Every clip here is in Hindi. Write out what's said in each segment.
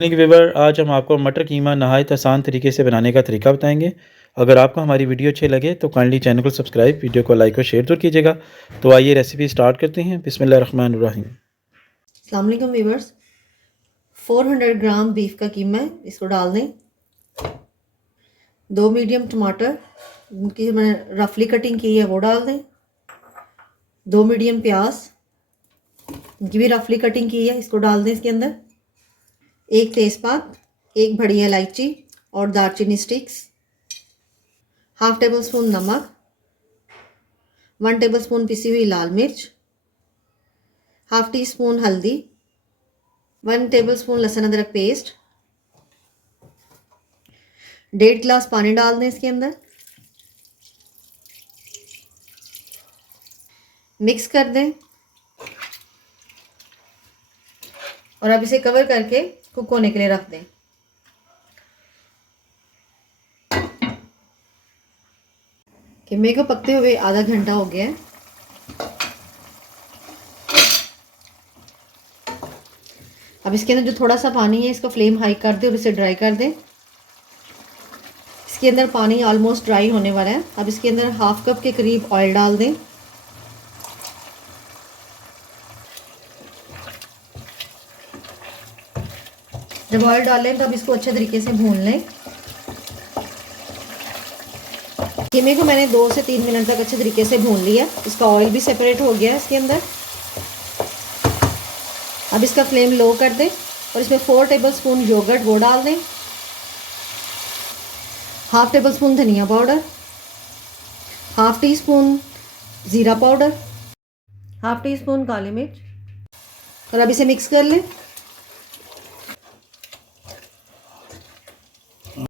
व्यूवर, आज हम आपको मटर कीमा नहायत आसान तरीके से बनाने का तरीका बताएंगे। अगर आपको हमारी वीडियो अच्छी लगे तो काइंडली चैनल को सब्सक्राइब, वीडियो को लाइक और शेयर जरूर कीजिएगा। तो आइए रेसिपी स्टार्ट करते हैं। बिस्मिल्लाहिर्रहमानिर्रहीम। अस्सलाम वालेकुम व्यूवर्स, 400 ग्राम बीफ का कीमा है, इसको डाल दें। 2 मीडियम टमाटर उनकी मैंने रफली कटिंग की है वो डाल दें। 2 मीडियम प्याज उनकी भी रफली कटिंग की है, इसको डाल दें इसके अंदर। 1 तेज़पात, 1 बड़ी इलायची और दालचीनी स्टिक्स, हाफ टेबल स्पून नमक, 1 टेबल स्पून पिसी हुई लाल मिर्च, हाफ टी स्पून हल्दी, 1 टेबल स्पून लहसुन अदरक पेस्ट, 1.5 गिलास पानी डाल दें इसके अंदर। मिक्स कर दें और अब इसे कवर करके कुक होने के लिए रख दें। कीमे को पकते हुए आधा घंटा हो गया है। अब इसके अंदर जो थोड़ा सा पानी है इसका फ्लेम हाई कर दें और इसे ड्राई कर दें। इसके अंदर पानी ऑलमोस्ट ड्राई होने वाला है। अब इसके अंदर हाफ कप के करीब ऑयल डाल दें। जब ऑयल डालें तो अब इसको अच्छे तरीके से भून लें। कीमे को मैंने 2 से 3 मिनट तक अच्छे तरीके से भून लिया। इसका ऑयल भी सेपरेट हो गया है इसके अंदर। अब इसका फ्लेम लो कर दें और इसमें 4 टेबल स्पून योगर्ट वो डाल दें, हाफ टेबल स्पून धनिया पाउडर, हाफ टी स्पून ज़ीरा पाउडर, हाफ टी स्पून काली मिर्च और अब इसे मिक्स कर लें।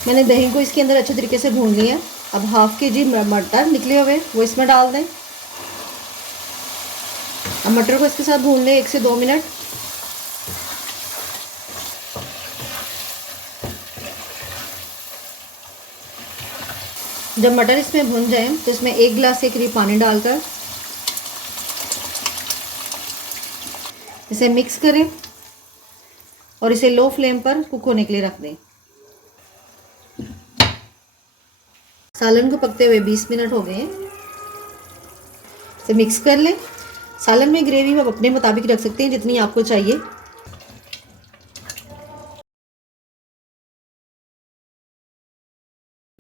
मैंने दही को इसके अंदर अच्छे तरीके से भून लिया। अब हाफ के-जी मटर निकले हुए वो इसमें डाल दें। अब मटर को इसके साथ भून लें 1 से 2 मिनट। जब मटर इसमें भुन जाए तो इसमें 1 गिलास के करीब पानी डालकर इसे मिक्स करें और इसे लो फ्लेम पर कुक होने के लिए रख दें। सालन को पकते हुए 20 मिनट हो गए हैं। इसे मिक्स कर लें। सालन में ग्रेवी आप अपने मुताबिक रख सकते हैं जितनी आपको चाहिए।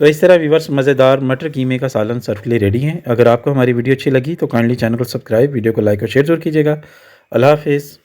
तो इस तरह व्यूवर्स, मज़ेदार मटर कीमे का सालन सर्व के लिए रेडी हैं। अगर आपको हमारी वीडियो अच्छी लगी तो काइंडली चैनल को सब्सक्राइब, वीडियो को लाइक और शेयर जरूर कीजिएगा। अल्लाह हाफिज़।